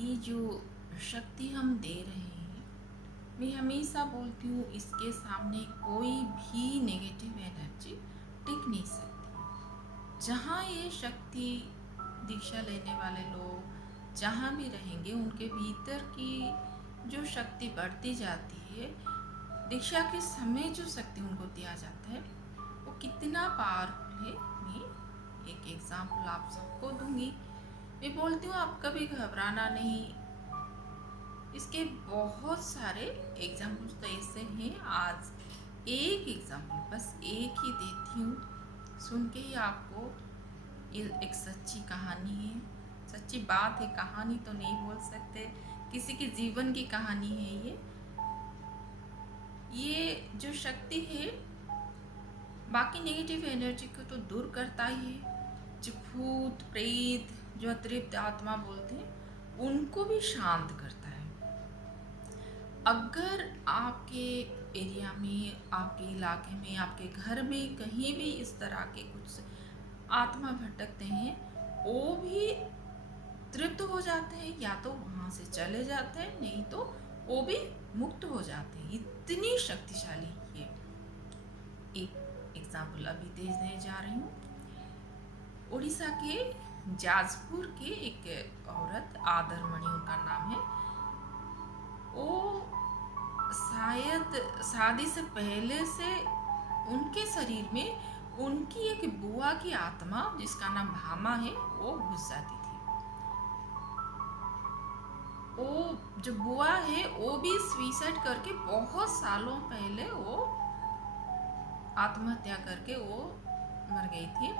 ये जो शक्ति हम दे रहे हैं, मैं हमेशा बोलती हूँ इसके सामने कोई भी नेगेटिव एनर्जी टिक नहीं सकती। जहाँ ये शक्ति दीक्षा लेने वाले लोग जहाँ भी रहेंगे उनके भीतर की जो शक्ति बढ़ती जाती है, दीक्षा के समय जो शक्ति उनको दिया जाता है वो कितना पावरफुल है। मैं एक एग्जाम्पल आप सबको दूंगी। मैं बोलती हूँ आप कभी घबराना नहीं। इसके बहुत सारे एग्जाम्पल्स तो ऐसे हैं। आज एक एग्जाम्पल बस एक ही देती हूँ, सुन के ही आपको, ये एक सच्ची कहानी है, सच्ची बात है। कहानी तो नहीं बोल सकते, किसी के जीवन की कहानी है ये जो शक्ति है बाकी नेगेटिव एनर्जी को तो दूर करता ही है। जो भूत प्रेत जो अतिरिक्त आत्मा बोलते हैं उनको भी शांत करता है। अगर आपके एरिया में, आपके इलाके में, आपके घर में कहीं भी इस तरह के कुछ आत्मा भटकते हैं, वो भी तृप्त हो जाते हैं, या तो वहाँ से चले जाते हैं, नहीं तो वो भी मुक्त हो जाते हैं। इतनी शक्तिशाली ये एक एग्जाम्पल अभी देने जा रही हूँ। उड़ीसा के जाजपुर के एक औरत, आदरमणि उनका नाम है, वो शायद शादी से पहले से उनके शरीर में उनकी एक बुआ की आत्मा जिसका नाम भामा है वो घुस जाती थी। वो जो बुआ है वो भी सुसाइड करके बहुत सालों पहले वो आत्महत्या करके वो मर गई थी।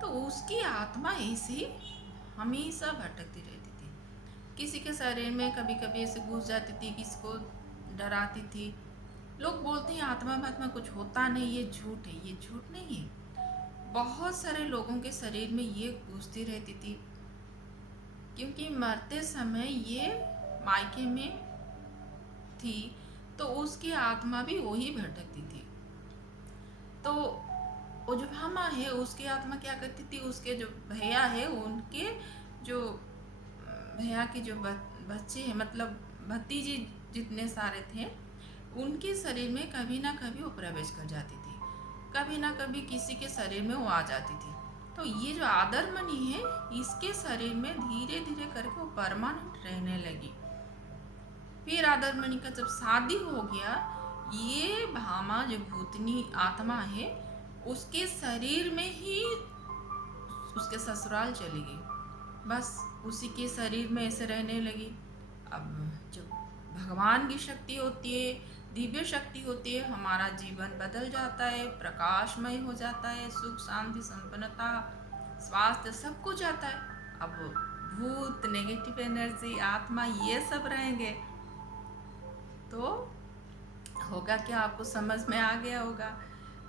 तो उसकी आत्मा ऐसी हमेशा भटकती रहती थी। किसी के शरीर में कभी कभी ऐसे घुस जाती थी, किसी को डराती थी। लोग बोलते हैं आत्मा महात्मा कुछ होता नहीं, ये झूठ है। ये झूठ नहीं है। बहुत सारे लोगों के शरीर में ये घुसती रहती थी, क्योंकि मरते समय ये मायके में थी, तो उसकी आत्मा भी वही भटकती थी। तो वो जो भामा है उसकी आत्मा क्या करती थी, उसके जो भैया है उनके जो भैया के जो बच्चे हैं, मतलब भतीजी जितने सारे थे, उनके शरीर में कभी ना कभी वो प्रवेश कर जाती थी, कभी ना कभी किसी के शरीर में वो आ जाती थी। तो ये जो आदरमणि है इसके शरीर में धीरे धीरे करके वो परमानेंट रहने लगी। फिर आदरमणि का जब शादी हो गया, ये भामा जो भूतनी आत्मा है उसके शरीर में ही उसके ससुराल चली गई, बस उसी के शरीर में ऐसे रहने लगी। अब जब भगवान की शक्ति होती है, दिव्य शक्ति होती है, हमारा जीवन बदल जाता है, प्रकाशमय हो जाता है, सुख शांति संपन्नता स्वास्थ्य सब कुछ आता है। अब भूत नेगेटिव एनर्जी आत्मा ये सब रहेंगे तो होगा क्या, आपको समझ में आ गया होगा।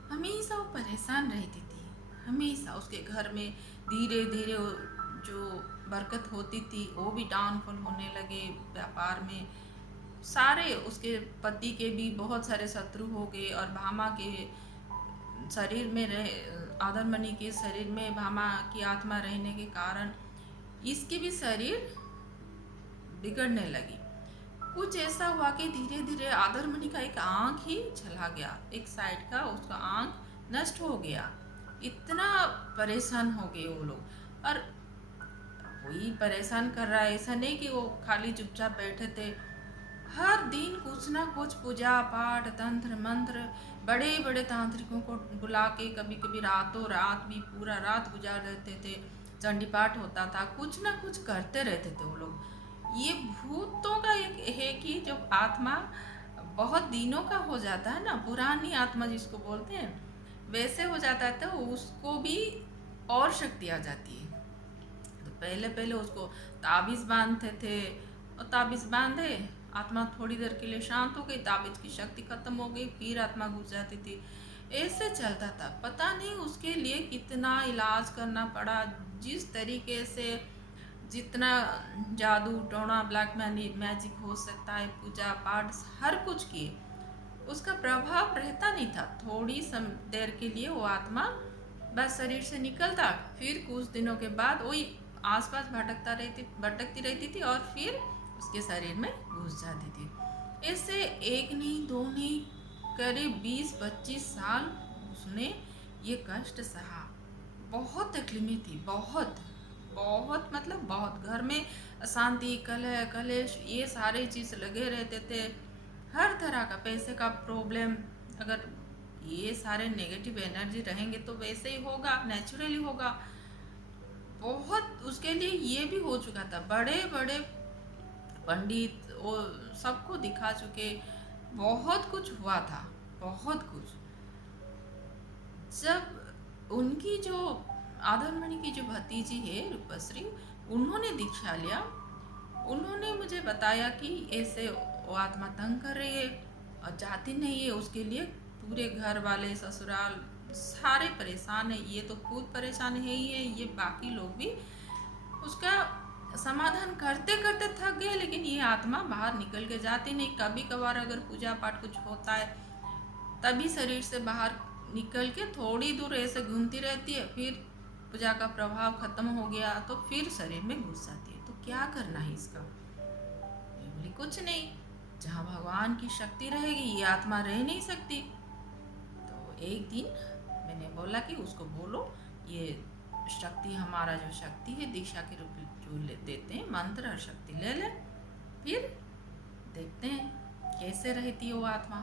हमेशा वो परेशान रहती थी, हमेशा उसके घर में धीरे धीरे जो बरकत होती थी वो भी डाउनफॉल होने लगे। व्यापार में सारे उसके पति के भी बहुत सारे शत्रु हो गए, और भामा के शरीर में रहे, आदरमणि के शरीर में भामा की आत्मा रहने के कारण इसकी भी शरीर बिगड़ने लगी। कुछ ऐसा हुआ कि धीरे धीरे आदरमणि का एक आंख ही चला गया, एक साइड का उसका आंख नष्ट हो गया। इतना परेशान हो गए वो लोग। और कोई परेशान कर रहा है ऐसा नहीं कि वो खाली चुपचाप बैठे थे। हर दिन कुछ ना कुछ पूजा पाठ तंत्र मंत्र, बड़े बड़े तांत्रिकों को बुला के कभी कभी रातों रात भी पूरा रात गुजार देते थे, चंडी पाठ होता था, कुछ ना कुछ करते रहते थे वो लोग। ये भूतों का एक है कि जब आत्मा बहुत दिनों का हो जाता है ना, पुरानी आत्मा जिसको बोलते हैं, वैसे हो जाता है तो उसको भी और शक्ति आ जाती है। तो पहले पहले उसको ताबीज़ बांधते थे, और ताबीज़ बांधे, आत्मा थोड़ी देर के लिए शांत हो गई, ताबीज़ की शक्ति खत्म हो गई, फिर आत्मा घुस जाती थी। ऐसे चलता था। पता नहीं उसके लिए कितना इलाज करना पड़ा, जिस तरीके से जितना जादू टोना ब्लैक मैजिक हो सकता है, पूजा पाठ हर कुछ किए, उसका प्रभाव रहता नहीं था। थोड़ी देर के लिए वो आत्मा बस शरीर से निकलता, फिर कुछ दिनों के बाद वही आसपास भटकती रहती थी और फिर उसके शरीर में घुस जाती थी। ऐसे एक नहीं दो नहीं, करीब 20-25 साल उसने ये कष्ट सहा। बहुत तकलीफें थी, बहुत बहुत मतलब बहुत। घर में अशांति, कलह कलेश, ये सारे चीज़ लगे रहते थे। हर तरह का पैसे का प्रॉब्लम, अगर ये सारे नेगेटिव एनर्जी रहेंगे तो वैसे ही होगा, नेचुरली होगा। बहुत उसके लिए ये भी हो चुका था, बड़े बड़े पंडित वो सबको दिखा चुके, बहुत कुछ हुआ था, बहुत कुछ। जब उनकी जो आदरमणि की जो भतीजी है रूपश्री, उन्होंने दीक्षा लिया, उन्होंने मुझे बताया कि ऐसे वो आत्मा तंग कर रही है और जाती नहीं है, उसके लिए पूरे घर वाले ससुराल सारे परेशान है। ये तो खुद परेशान है ही है, ये बाकी लोग भी उसका समाधान करते करते थक गए, लेकिन ये आत्मा बाहर निकल के जाती नहीं। कभी कभार अगर पूजा पाठ कुछ होता है तभी शरीर से बाहर निकल के थोड़ी दूर ऐसे घूमती रहती है, फिर पूजा का प्रभाव खत्म हो गया तो फिर शरीर में घुस जाती है। तो क्या करना है इसका? मैं बोली कुछ नहीं, जहाँ भगवान की शक्ति रहेगी ये आत्मा रह नहीं सकती। तो एक दिन मैंने बोला कि उसको बोलो, ये शक्ति हमारा जो शक्ति है दीक्षा के रूप में जो देते हैं मंत्र और शक्ति ले ले, फिर देखते हैं कैसे रहती है वो आत्मा।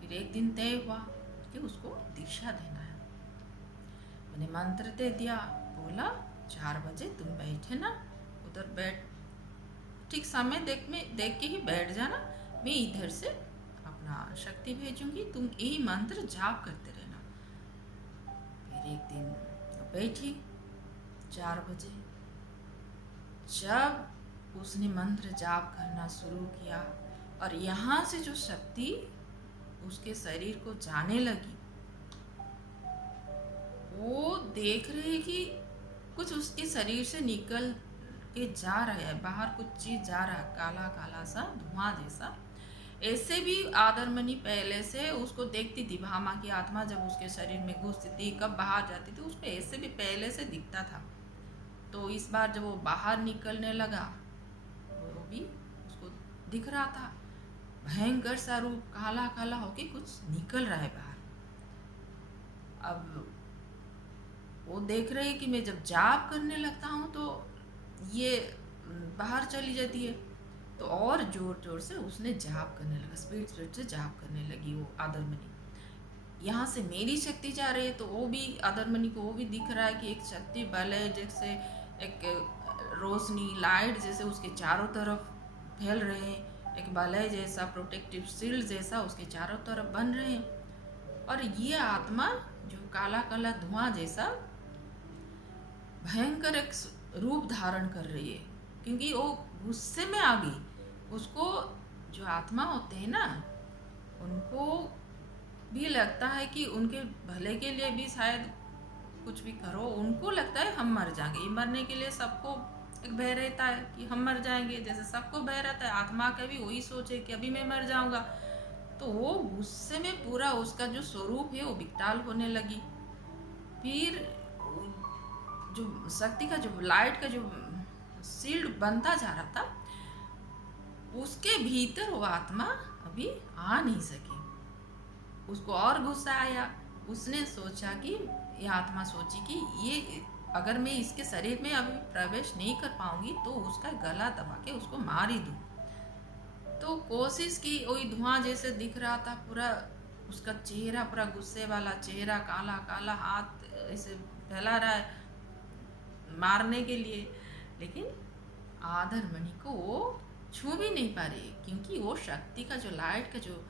फिर एक दिन तय हुआ कि उसको दीक्षा देना है। मैंने मंत्र दे दिया, बोला 4 बजे तुम बैठे ना उधर, बैठ ठीक समय देख के ही बैठ जाना, मैं इधर से अपना शक्ति भेजूंगी, तुम यही मंत्र जाप करते रहना। फिर एक दिन बैठी 4 बजे, जब उसने मंत्र जाप करना शुरू किया और यहाँ से जो शक्ति उसके शरीर को जाने लगी, वो देख रहे कि कुछ उसके शरीर से निकल के जा रहा है, बाहर कुछ चीज जा रहा है, काला काला सा धुआं जैसा। ऐसे भी आदरमणि पहले से उसको देखती थी, भामा की आत्मा जब उसके शरीर में घुसती थी, कब बाहर जाती थी, उसको ऐसे भी पहले से दिखता था। तो इस बार जब वो बाहर निकलने लगा, वो भी उसको दिख रहा था, भयंकर सा रूप, काला काला होके कुछ निकल रहा है बाहर। अब वो देख रहे कि मैं जब जाप करने लगता हूँ तो ये बाहर चली जाती है, तो और जोर जोर से उसने जाप करने लगा, स्पीड स्पीड से जाप करने लगी वो आदरमणि। यहाँ से मेरी शक्ति जा रही है तो वो भी आदरमणि को वो भी दिख रहा है कि एक शक्ति बल है, जैसे एक रोशनी लाइट जैसे उसके चारों तरफ फैल रहे हैं, एक बलय जैसा प्रोटेक्टिव शील्ड जैसा उसके चारों तरफ बन रहे हैं। और ये आत्मा जो काला काला धुआं जैसा भयंकर एक रूप धारण कर रही है, क्योंकि वो गुस्से में आ गई। उसको जो आत्मा होते हैं ना, उनको भी लगता है कि उनके भले के लिए भी शायद कुछ भी करो, उनको लगता है हम मर जाएंगे। मरने के लिए सबको एक भय रहता है कि हम मर जाएंगे, जैसे सबको भय रहता है, आत्मा का भी वही सोच है कि अभी मैं मर जाऊंगा। तो वो गुस्से में पूरा उसका जो स्वरूप है वो विकटाल होने लगी। फिर जो शक्ति का जो लाइट का जो शील्ड बनता जा रहा था, उसके भीतर वो आत्मा अभी आ नहीं सकी। उसको और गुस्सा आया, उसने सोचा कि ये आत्मा सोची कि ये अगर मैं इसके शरीर में अभी प्रवेश नहीं कर पाऊंगी तो उसका गला दबा के उसको मार ही दूँ। तो कोशिश की, वही धुआं जैसे दिख रहा था पूरा, उसका चेहरा पूरा गुस्से वाला चेहरा, काला काला, हाथ ऐसे फैला रहा है मारने के लिए, लेकिन आदरमणि को वो छू भी नहीं पा रही, क्योंकि वो शक्ति का जो लाइट का जो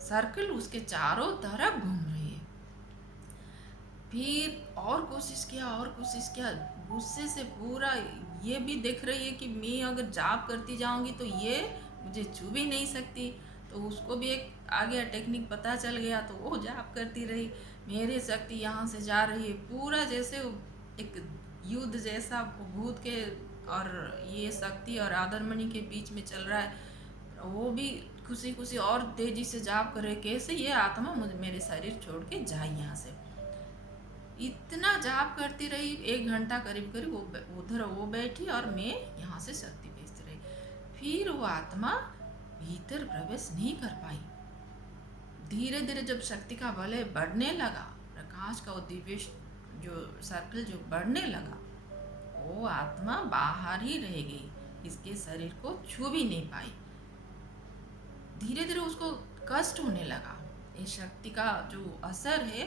सर्कल उसके चारों तरफ घूम रही है। फिर और कोशिश किया, गुस्से से पूरा ये भी देख रही है कि मैं अगर जाप करती जाऊंगी तो ये मुझे छू भी नहीं सकती। तो उसको भी एक आ गया टेक्निक पता चल गया, तो वो जाप करती रही, मेरी शक्ति यहाँ से जा रही है, पूरा जैसे एक युद्ध जैसा भूत के और ये शक्ति और आदरमणि के बीच में चल रहा है। वो भी खुशी खुशी और तेजी से जाप करे, कैसे ये आत्मा मुझे मेरे शरीर छोड़ के जाए यहाँ से। इतना जाप करती रही, 1 घंटा करीब करीब उधर वो बैठी और मैं यहाँ से शक्ति भेजती रही। फिर वो आत्मा भीतर प्रवेश नहीं कर पाई। धीरे धीरे जब शक्ति का वलय बढ़ने लगा, प्रकाश का वो दिव्य जो सर्कल जो बढ़ने लगा, वो आत्मा बाहर ही रह गई, इसके शरीर को छू भी नहीं पाई। धीरे धीरे उसको कष्ट होने लगा। ये शक्ति का जो असर है,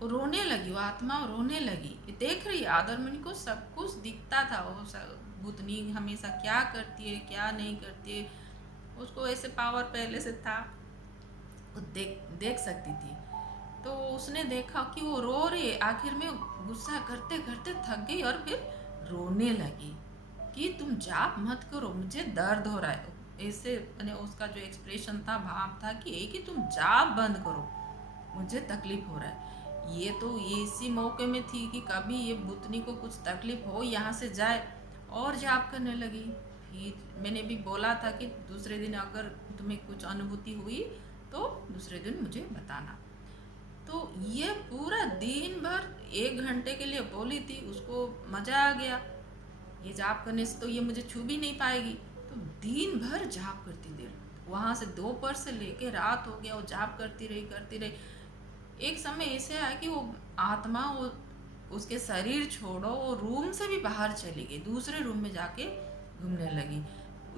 वो रोने लगी, वो आत्मा रोने लगी। ये देख रही आदरमणि को सब कुछ दिखता था। वो भूतनी हमेशा क्या करती है क्या नहीं करती है, उसको ऐसे पावर पहले से था, वो देख देख सकती थी। तो उसने देखा कि वो रो रही है। आखिर में गुस्सा करते करते थक गई और फिर रोने लगी कि तुम जाप मत करो, मुझे दर्द हो रहा है। ऐसे उसका जो एक्सप्रेशन था, भाव था कि तुम जाप बंद करो, मुझे तकलीफ हो रहा है। ये तो इसी मौके में थी कि कभी ये बुतनी को कुछ तकलीफ हो, यहाँ से जाए, और जाप करने लगी। फिर मैंने भी बोला था कि दूसरे दिन अगर तुम्हें कुछ अनुभूति हुई तो दूसरे दिन मुझे बताना। तो ये पूरा दिन भर 1 घंटे के लिए बोली थी, उसको मज़ा आ गया। ये जाप करने से तो ये मुझे छू भी नहीं पाएगी। तो दिन भर जाप करती देर, वहाँ से दोपहर से लेके रात हो गया, वो जाप करती रही। एक समय ऐसे आया कि वो आत्मा वो उसके शरीर छोड़ो, वो रूम से भी बाहर चली गई, दूसरे रूम में जाके घूमने लगी।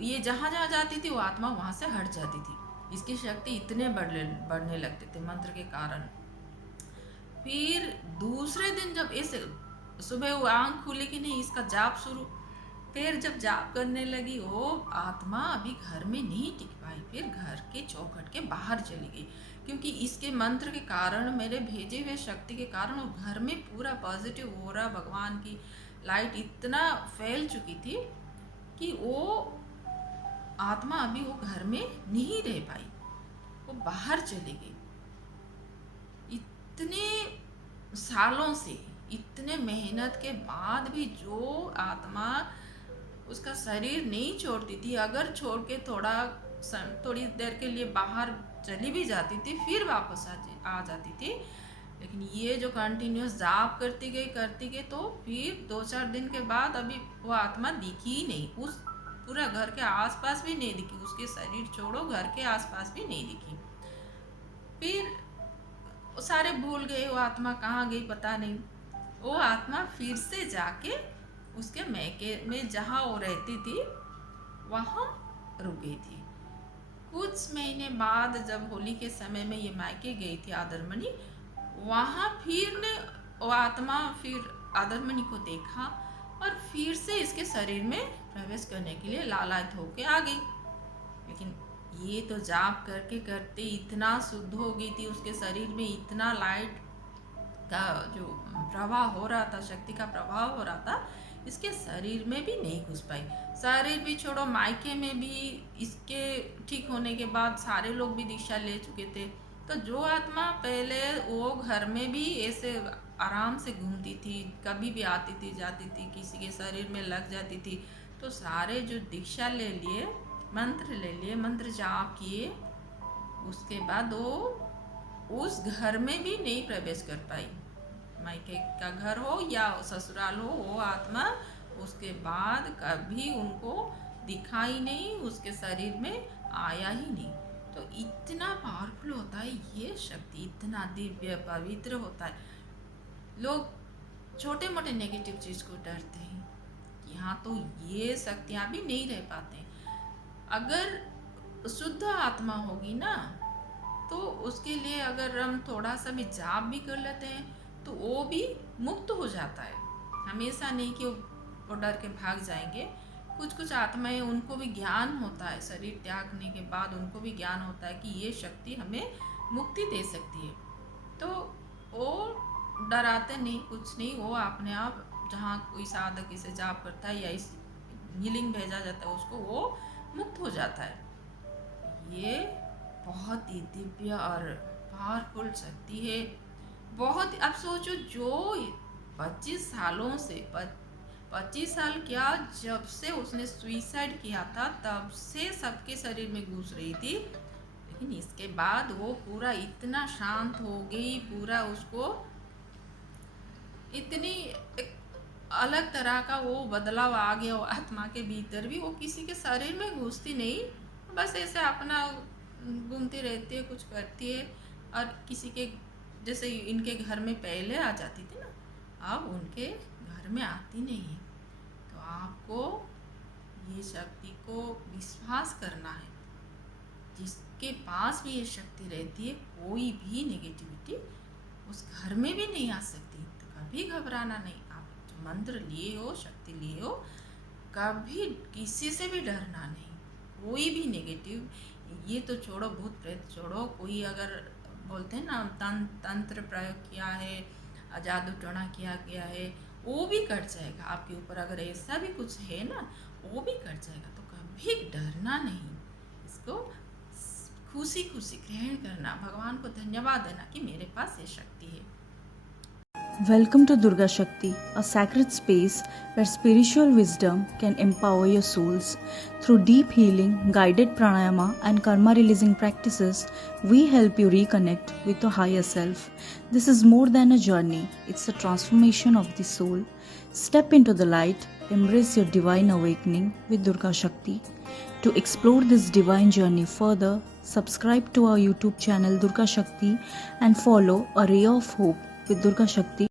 ये जहाँ जहाँ जाती थी वो आत्मा वहाँ से हट जाती थी। इसकी शक्ति इतने बढ़ने लगते थे मंत्र के कारण। फिर दूसरे दिन जब ऐसे सुबह वो आँख खुली कि नहीं, इसका जाप शुरू। फिर जब जाप करने लगी, वो आत्मा अभी घर में नहीं टिक पाई, फिर घर के चौखट के बाहर चली गई। क्योंकि इसके मंत्र के कारण, मेरे भेजे हुए शक्ति के कारण, वो घर में पूरा पॉजिटिव ऑरा, भगवान की लाइट इतना फैल चुकी थी कि वो आत्मा अभी वो घर में नहीं रह पाई, वो बाहर चली गई। इतने सालों से, इतने मेहनत के बाद भी जो आत्मा उसका शरीर नहीं छोड़ती थी, अगर छोड़ के थोड़ी देर के लिए बाहर चली भी जाती थी, फिर वापस आ जाती थी। लेकिन ये जो कंटिन्यूस जाप करती गई तो फिर 2-4 दिन के बाद अभी वो आत्मा दिखी ही नहीं। उस पूरा घर के आसपास भी नहीं दिखी, उसके शरीर छोड़ो, घर के आसपास भी नहीं दिखी। फिर वो सारे भूल गए, वो आत्मा कहाँ गई पता नहीं। वो आत्मा फिर से जाके उसके मैके में जहाँ वो रहती थी वहाँ रुक गई थी। कुछ महीने बाद जब होली के समय में ये मायके गई थी आदरमणि, वहाँ फिर ने वो आत्मा फिर आदरमणि को देखा और फिर से इसके शरीर में प्रवेश करने के लिए लालायित होके आ गई। लेकिन ये तो जाप करके करते इतना शुद्ध हो गई थी, उसके शरीर में इतना लाइट का जो प्रवाह हो रहा था, शक्ति का प्रभाव हो रहा था, इसके शरीर में भी नहीं घुस पाई। शरीर भी छोड़ो, मायके में भी इसके ठीक होने के बाद सारे लोग भी दीक्षा ले चुके थे। तो जो आत्मा पहले वो घर में भी ऐसे आराम से घूमती थी, कभी भी आती थी जाती थी, किसी के शरीर में लग जाती थी, तो सारे जो दीक्षा ले लिए, मंत्र ले लिए, मंत्र जाप किए, उसके बाद वो उस घर में भी नहीं प्रवेश कर पाई। मायके का घर हो या ससुराल हो, वो आत्मा उसके बाद कभी उनको दिखाई नहीं, उसके शरीर में आया ही नहीं। तो इतना पावरफुल होता है ये शक्ति, इतना दिव्य पवित्र होता है। लोग छोटे मोटे नेगेटिव चीज़ को डरते हैं, यहाँ तो ये शक्तियाँ भी नहीं रह पाते। अगर शुद्ध आत्मा होगी ना, तो उसके लिए अगर हम थोड़ा सा भी जाप भी कर लेते हैं तो वो भी मुक्त हो जाता है। हमेशा नहीं कि वो डर के भाग जाएंगे। कुछ कुछ आत्माएं, उनको भी ज्ञान होता है, शरीर त्यागने के बाद उनको भी ज्ञान होता है कि ये शक्ति हमें मुक्ति दे सकती है। तो वो डराते नहीं, कुछ नहीं, वो अपने आप, जहाँ कोई साधक इसे जाप करता है या इस हीलिंग भेजा जाता है उसको, वो मुक्त हो जाता है। ये बहुत ही दिव्य और पावरफुल शक्ति है। बहुत, अब सोचो, जो 25 सालों से 25 साल क्या, जब से उसने सुइसाइड किया था तब से सबके शरीर में घुस रही थी। लेकिन इसके बाद वो पूरा इतना शांत हो गई, पूरा उसको इतनी एक अलग तरह का वो बदलाव आ गया वो आत्मा के भीतर भी, वो किसी के शरीर में घुसती नहीं, बस ऐसे अपना घूमती रहती है, कुछ करती है। और किसी के जैसे इनके घर में पहले आ जाती थी ना, अब उनके घर में आती नहीं है। तो आपको ये शक्ति को विश्वास करना है। जिसके पास भी ये शक्ति रहती है, कोई भी नेगेटिविटी उस घर में भी नहीं आ सकती। तो कभी घबराना नहीं। आप जो मंत्र लिए हो, शक्ति लिए हो, कभी किसी से भी डरना नहीं। कोई भी नेगेटिव, ये तो छोड़ो, भूत प्रेत छोड़ो, कोई अगर बोलते हैं ना तंत्र प्रयोग किया है, जादू टोना किया गया है, वो भी कट जाएगा आपके ऊपर। अगर ऐसा भी कुछ है ना, वो भी कट जाएगा। तो कभी डरना नहीं, इसको खुशी खुशी ग्रहण करना, भगवान को धन्यवाद देना कि मेरे पास ये शक्ति है। Welcome to Durga Shakti, a sacred space where spiritual wisdom can empower your souls. Through deep healing, guided pranayama, and karma releasing practices, we help you reconnect with your higher self. This is more than a journey, it's a transformation of the soul. Step into the light, embrace your divine awakening with Durga Shakti. To explore this divine journey further, subscribe to our YouTube channel Durga Shakti and follow A Ray of Hope with Durga Shakti.